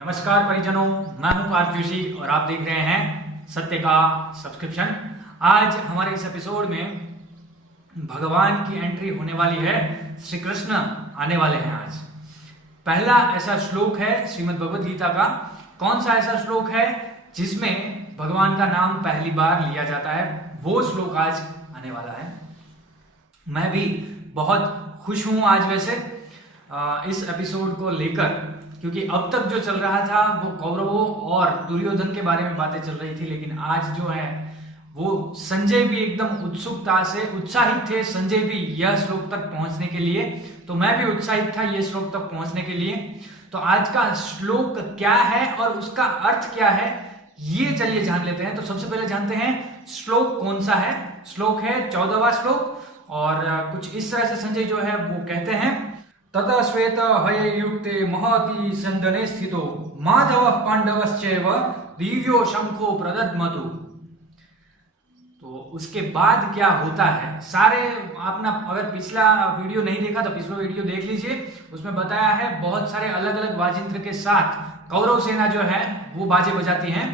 नमस्कार परिजनों, मैं हूं पार्थ जोशी और आप देख रहे हैं सत्य का सब्सक्रिप्शन। आज हमारे इस एपिसोड में भगवान की एंट्री होने वाली है। श्री कृष्ण आने वाले हैं आज। पहला ऐसा श्लोक है श्रीमद् भगवद गीता का। कौन सा ऐसा श्लोक है जिसमें भगवान का नाम पहली बार लिया जाता है? वो श्लोक आज आने वाला है। मैं भी बहुत खुश हूं आज वैसे इस एपिसोड को लेकर, क्योंकि अब तक जो चल रहा था वो कौरवों और दुर्योधन के बारे में बातें चल रही थी, लेकिन आज जो है वो संजय भी एकदम उत्सुकता से उत्साहित थे। संजय भी यह श्लोक तक पहुंचने के लिए, तो मैं भी उत्साहित था यह श्लोक तक पहुंचने के लिए। तो आज का श्लोक क्या है और उसका अर्थ क्या है, ये चलिए जान लेते हैं। तो सबसे पहले जानते हैं श्लोक कौन सा है। श्लोक है 14वां श्लोक और कुछ इस तरह से संजय जो है वो कहते हैं, ततः श्वेत हययुक्ते महति संदने स्थितो माधव पांडवश्चैव दिव्यो शंखो प्रदद्मतु। तो उसके बाद क्या होता है, सारे आपने अगर पिछला वीडियो नहीं देखा तो पिछला वीडियो देख लीजिए। उसमें बताया है बहुत सारे अलग अलग वाजिंत्र के साथ कौरव सेना जो है वो बाजे बजाती हैं।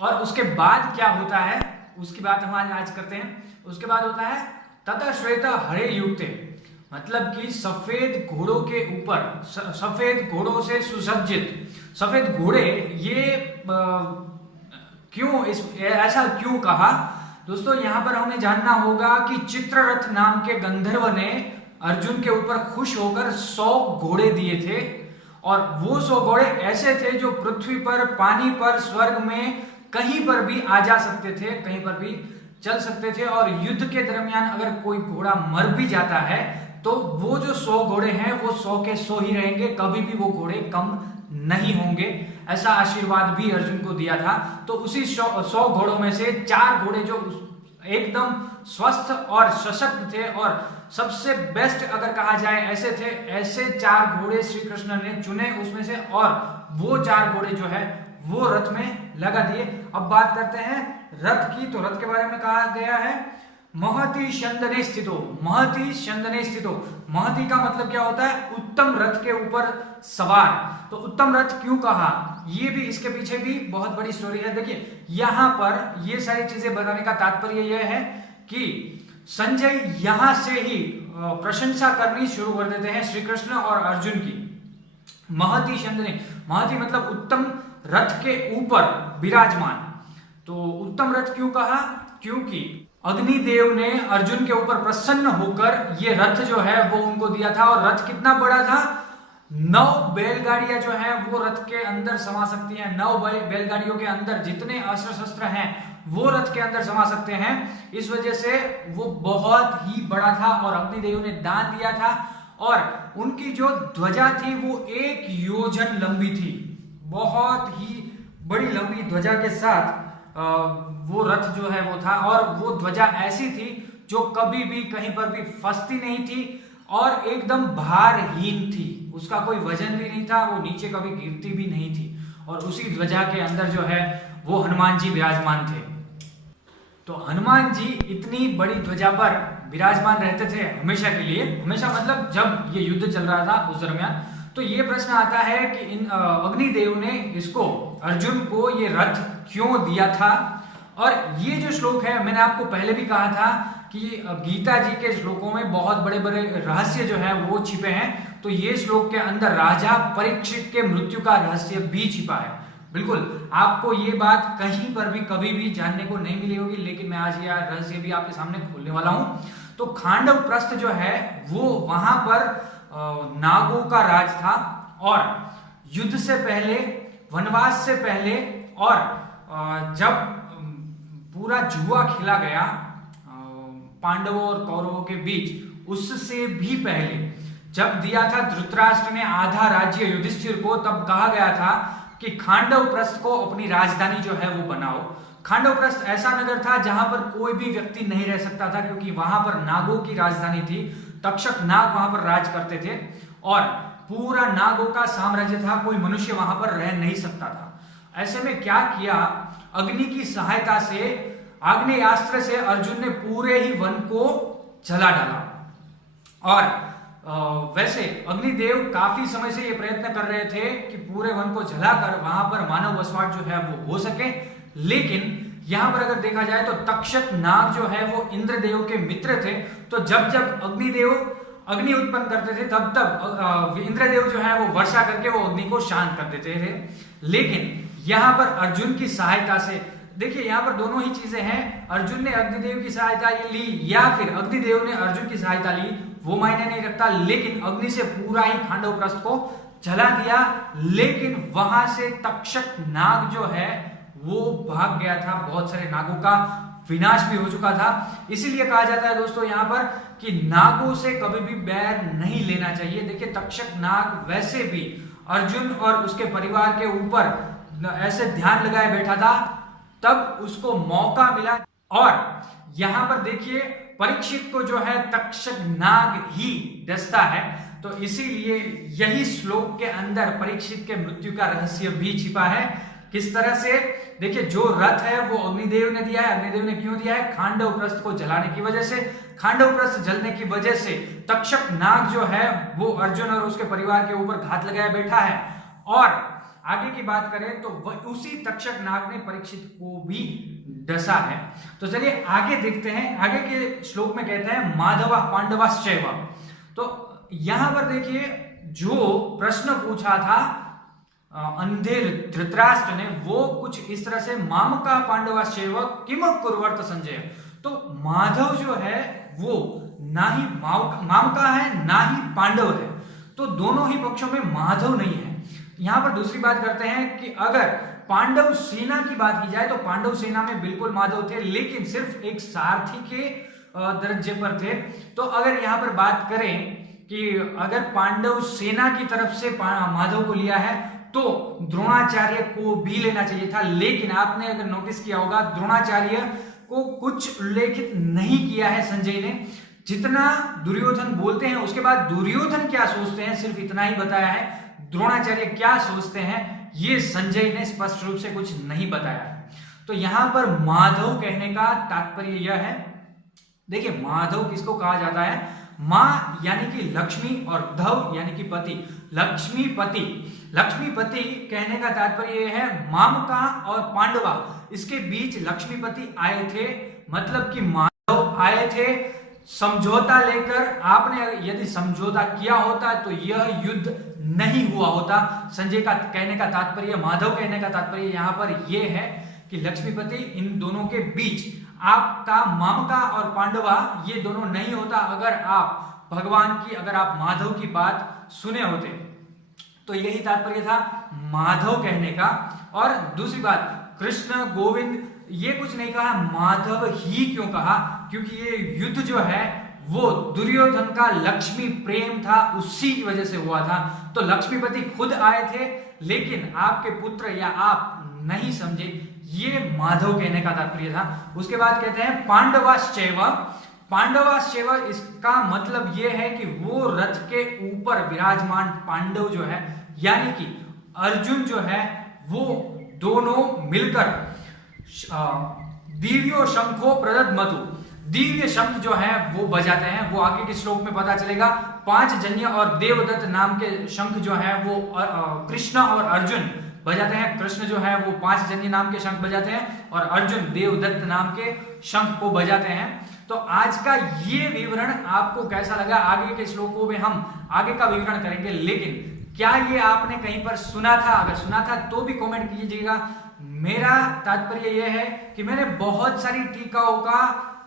और उसके बाद क्या होता है उसकी बात हम आज करते हैं। उसके बाद होता है ततः श्वेत हरे युक्ते, मतलब कि सफेद घोड़ों के ऊपर, सफेद घोड़ों से सुसज्जित सफेद घोड़े। ये क्यों ऐसा क्यों कहा दोस्तों, यहां पर हमें जानना होगा कि चित्ररथ नाम के गंधर्व ने अर्जुन के ऊपर खुश होकर 100 घोड़े दिए थे। और वो 100 घोड़े ऐसे थे जो पृथ्वी पर, पानी पर, स्वर्ग में कहीं पर भी आ जा सकते थे, कहीं पर भी चल सकते थे। और युद्ध के दरमियान अगर कोई घोड़ा मर भी जाता है तो वो जो 100 घोड़े हैं वो 100 के 100 ही रहेंगे, कभी भी वो घोड़े कम नहीं होंगे। ऐसा आशीर्वाद भी अर्जुन को दिया था। तो उसी 100 घोड़ों में से 4 घोड़े जो एकदम स्वस्थ और सशक्त थे और सबसे बेस्ट अगर कहा जाए ऐसे थे, ऐसे 4 घोड़े श्री कृष्ण ने चुने उसमें से, और वो 4 घोड़े जो है वो रथ में लगा दिए। अब बात करते हैं रथ की। तो रथ के बारे में कहा गया है महति शंदने स्थितो। महति शंदने स्थितो, महति का मतलब क्या होता है? उत्तम रथ के ऊपर सवार। तो उत्तम रथ क्यों कहा, ये भी इसके पीछे भी बहुत बड़ी स्टोरी है। देखिए यहां पर ये सारी चीजें बताने का तात्पर्य यह है कि संजय यहां से ही प्रशंसा करनी शुरू कर देते हैं श्री कृष्ण और अर्जुन की। महति शंदने, महति मतलब उत्तम रथ के ऊपर विराजमान। तो उत्तम रथ क्यों कहा? क्योंकि अग्निदेव ने अर्जुन के ऊपर प्रसन्न होकर ये रथ जो है वो उनको दिया था। और रथ कितना बड़ा था? 9 बैलगाड़ियां जो है वो रथ के अंदर समा सकती हैं। 9 बैलगाड़ियों के अंदर जितने अस्त्र शस्त्र हैं वो रथ के अंदर समा सकते हैं। इस वजह से वो बहुत ही बड़ा था और अग्निदेव ने दान दिया था। और उनकी जो ध्वजा थी वो 1 योजन लंबी थी, बहुत ही बड़ी लंबी ध्वजा के साथ वो रथ जो है वो था। और वो ध्वजा ऐसी थी जो कभी भी कहीं पर भी फंसती नहीं थी और एकदम भारहीन थी, उसका कोई वजन भी नहीं था, वो नीचे कभी गिरती भी नहीं थी। और उसी ध्वजा के अंदर जो है वो हनुमान जी विराजमान थे। तो हनुमान जी इतनी बड़ी ध्वजा पर विराजमान रहते थे हमेशा के लिए, हमेशा मतलब जब ये युद्ध चल रहा था उस दरमियान। तो ये प्रश्न आता है कि इन अग्निदेव ने इसको, अर्जुन को ये रथ क्यों दिया था? और ये जो श्लोक है, मैंने आपको पहले भी कहा था कि गीता जी के श्लोकों में बहुत बड़े बड़े रहस्य जो है वो छिपे हैं। तो ये श्लोक के अंदर राजा परीक्षित के मृत्यु का रहस्य भी छिपा है। बिल्कुल आपको ये बात कहीं पर भी कभी भी जानने को नहीं मिली होगी, लेकिन मैं आज यह रहस्य भी आपके सामने खोलने वाला हूं। तो खांडव प्रस्थ जो है वो वहां पर नागों का राज था। और युद्ध से पहले, वनवास से पहले, और जब पूरा जुआ खेला गया पांडवों और कौरवों के बीच, उससे भी पहले जब दिया था धृतराष्ट्र ने आधा राज्य युधिष्ठिर को, तब कहा गया था कि खांडव प्रस्थ को अपनी राजधानी जो है वो बनाओ। खांडव प्रस्थ ऐसा नगर था जहां पर कोई भी व्यक्ति नहीं रह सकता था, क्योंकि वहां पर नागों की राजधानी थी। तक्षक नाग वहां पर राज करते थे और पूरा नागों का साम्राज्य था, कोई मनुष्य वहां पर रह नहीं सकता था। ऐसे में क्या किया, अग्नि की सहायता से, आग्नेयास्त्र से अर्जुन ने पूरे ही वन को जला डाला। और वैसे अग्निदेव काफी समय से ये प्रयत्न कर रहे थे कि पूरे वन को जलाकर वहां पर मानव वसवाट जो है वो हो सके, लेकिन यहां पर अगर देखा जाए तो तक्षक नाग जो है वो इंद्रदेव के मित्र थे। तो जब जब अग्निदेव अग्नि उत्पन्न करते थे तब तब इंद्रदेव जो है वो वर्षा करके वो अग्नि को शांत कर देते थे। लेकिन यहां पर अर्जुन की सहायता से, देखिए यहां पर दोनों ही चीजें हैं, अर्जुन ने अग्निदेव की सहायता ली या फिर अग्निदेव ने अर्जुन की सहायता ली, वो मायने नहीं रखता, लेकिन अग्नि से पूरा ही खांडव प्रस्थ को जला दिया। लेकिन वहां से तक्षक नाग जो है वो भाग गया था, बहुत सारे नागों का विनाश भी हो चुका था। इसीलिए कहा जाता है दोस्तों यहां पर कि नागों से कभी भी बैर नहीं लेना चाहिए। देखिए तक्षक नाग वैसे भी अर्जुन और उसके परिवार के ऊपर ऐसे ध्यान लगाए बैठा था, तब उसको मौका मिला। और यहां पर देखिए परीक्षित को जो है तक्षक नाग ही डसता है, तो इसीलिए यही श्लोक के अंदर परीक्षित के मृत्यु का रहस्य भी छिपा है। किस तरह से, देखिए जो रथ है वो अग्निदेव ने दिया है। अग्निदेव ने क्यों दिया है? खांडव प्रस्थ को जलाने की वजह से। खांडव प्रस्थ जलने की वजह से तक्षक नाग जो है वो अर्जुन और उसके परिवार के ऊपर घात लगाया बैठा है। और आगे की बात करें तो उसी तक्षक नाग ने परीक्षित को भी डसा है। तो चलिए आगे देखते हैं। आगे के श्लोक में कहते हैं माधव पांडवाश्चैव। तो यहां पर देखिए जो प्रश्न पूछा था अंधे धृतराष्ट्र ने, वो कुछ इस तरह से मामका पांडवाश्चैव किम कुर्वर्त संजय। तो माधव जो है वो ना ही मामका है ना ही पांडव है, तो दोनों ही पक्षों में माधव नहीं है। यहां पर दूसरी बात करते हैं कि अगर पांडव सेना की बात की जाए तो पांडव सेना में बिल्कुल माधव थे, लेकिन सिर्फ एक सारथी के दर्जे पर थे। तो अगर यहां पर बात करें कि अगर पांडव सेना की तरफ से माधव को लिया है तो द्रोणाचार्य को भी लेना चाहिए था, लेकिन आपने अगर नोटिस किया होगा द्रोणाचार्य को कुछ उल्लेखित नहीं किया है संजय ने। जितना दुर्योधन बोलते हैं उसके बाद दुर्योधन क्या सोचते हैं सिर्फ इतना ही बताया है, द्रोणाचार्य क्या सोचते हैं ये संजय ने स्पष्ट रूप से कुछ नहीं बताया है। तो यहां पर माधव कहने का तात्पर्य यह है, देखिए माधव किसको कहा जाता है? मां यानी कि लक्ष्मी और धव यानी कि पति, लक्ष्मीपति। लक्ष्मीपति कहने का तात्पर्य यह है मामका और पांडवा इसके बीच लक्ष्मीपति आए थे, मतलब कि माधव आए थे समझौता लेकर। आपने यदि समझौता किया होता तो यह युद्ध नहीं हुआ होता। संजय का कहने का तात्पर्य, माधव कहने का तात्पर्य यहां पर यह है कि लक्ष्मीपति इन दोनों के बीच, आपका मामका और पांडवा ये दोनों नहीं होता अगर आप भगवान की, अगर आप माधव की बात सुने होते। तो यही तात्पर्य था माधव कहने का। और दूसरी बात, कृष्ण गोविंद ये कुछ नहीं कहा, माधव ही क्यों कहा? क्योंकि ये युद्ध जो है वो दुर्योधन का लक्ष्मी प्रेम था, उसी की वजह से हुआ था। तो लक्ष्मीपति खुद आए थे, लेकिन आपके पुत्र या आप नहीं समझे, ये माधव कहने का तात्पर्य था। उसके बाद कहते हैं पांडवाश्चैव। पांडवाश्चैव इसका मतलब यह है कि वो रथ के ऊपर विराजमान पांडव जो है, यानी कि अर्जुन जो है वो दोनों मिलकर दिव्यो शंखो प्रदद्मतु, दिव्य शंख जो है वो बजाते हैं। वो आगे के श्लोक में पता चलेगा। 5 जन्य और देवदत्त नाम के शंख जो है वो कृष्ण और अर्जुन बजाते हैं। कृष्ण जो है वो 5 जन्य नाम के शंख बजाते हैं और अर्जुन देवदत्त नाम के शंख को बजाते हैं। तो आज का ये विवरण आपको कैसा लगा? आगे के श्लोकों में हम आगे का विवरण करेंगे, लेकिन क्या ये आपने कहीं पर सुना था? अगर सुना था तो भी कमेंट कीजिएगा। मेरा तात्पर्य यह है कि मैंने बहुत सारी टीकाओं का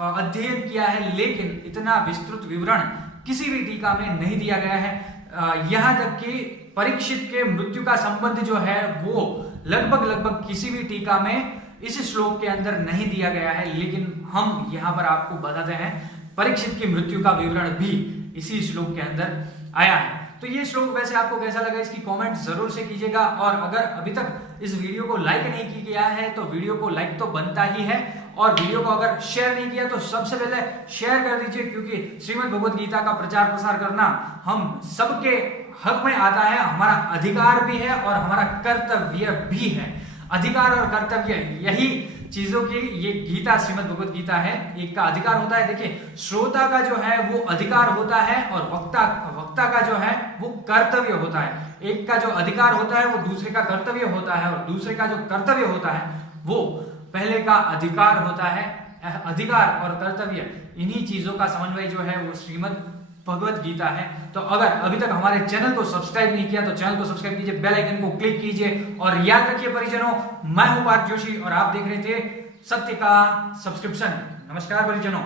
अध्ययन किया है, लेकिन इतना विस्तृत विवरण किसी भी टीका में नहीं दिया गया है। यहां तक कि परीक्षित के मृत्यु का संबंध जो है वो लगभग किसी भी टीका में इस श्लोक के अंदर नहीं दिया गया है, लेकिन हम यहां पर आपको बताते हैं परीक्षित की मृत्यु का विवरण भी इसी श्लोक के अंदर आया है। तो ये श्लोक वैसे आपको कैसा लगा इसकी कमेंट जरूर से कीजिएगा। और अगर अभी तक इस वीडियो को लाइक नहीं किया है तो वीडियो को लाइक तो बनता ही है, और वीडियो को अगर शेयर नहीं किया तो सबसे पहले शेयर कर दीजिए, क्योंकि श्रीमद् भगवद गीता का प्रचार प्रसार करना हम सबके हक में आता है, हमारा अधिकार भी है और हमारा कर्तव्य भी है। अधिकार और कर्तव्य, यही चीजों की ये गीता, श्रीमद् भगवत गीता है। एक का अधिकार होता है, देखिए श्रोता का जो है वो अधिकार होता है और वक्ता का जो है वो कर्तव्य होता है। एक का जो अधिकार होता है वो दूसरे का कर्तव्य होता है, और दूसरे का जो कर्तव्य होता है वो पहले का अधिकार होता है। अधिकार और कर्तव्य, इन्हीं चीजों का समन्वय जो है वो श्रीमद् भगवत गीता है। तो अगर अभी तक हमारे चैनल को सब्सक्राइब नहीं किया तो चैनल को सब्सक्राइब कीजिए, बेल आइकन को क्लिक कीजिए, और याद रखिए परिजनों, मैं हूं पार्थ जोशी और आप देख रहे थे सत्य का सब्सक्रिप्शन। नमस्कार परिजनों।